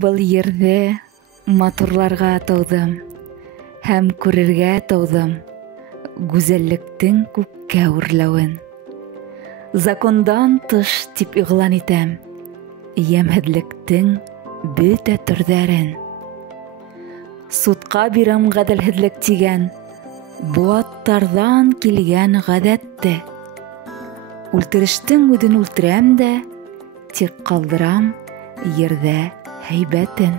был ерде матурларга тудым, һәм күрергә тудым гүзәллектең күккә үрләвен. Закондан тыш тип игълан итәм ямьһеҙлектең бөтә төрҙәрен. Судҡа бирәм ғәҙелһеҙлек тигән бу аттарҙан килгән ғәҙәтте. Үлтерештең үҙен үлтерәм дә, тик ҡалдырам ерҙә һәйбәтен.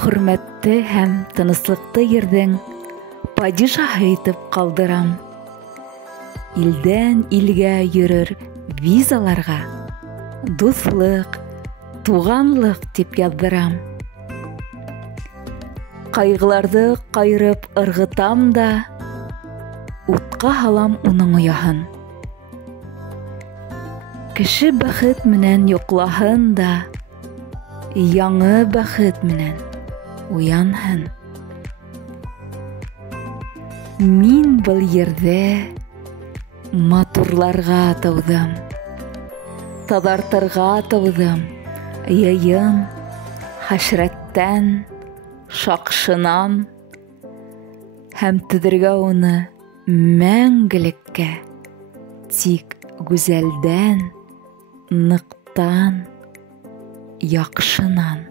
Хөрмәтте һәм тыныслыҡты ерҙең падишаһы итеп ҡалдырам. Илдән илгә йөрөр визаларға дуҫлыҡ, туғанлыҡ тип яҙҙырам. Ҡайғыларҙы ҡайырып ырғытам да, утҡа һалам уның ояһын. Кеше бәхет менән йоҡлаһын да, яңы бәхет менән уянһын. Мин был ерҙә матурларға тыуҙым, таҙартырға тыуҙым йыйын хәшрәттән, шаҡшынан, һәм төҙөргә уны мәңгелеккә, тик гүзәлдән, ныҡтан, яҡшынан.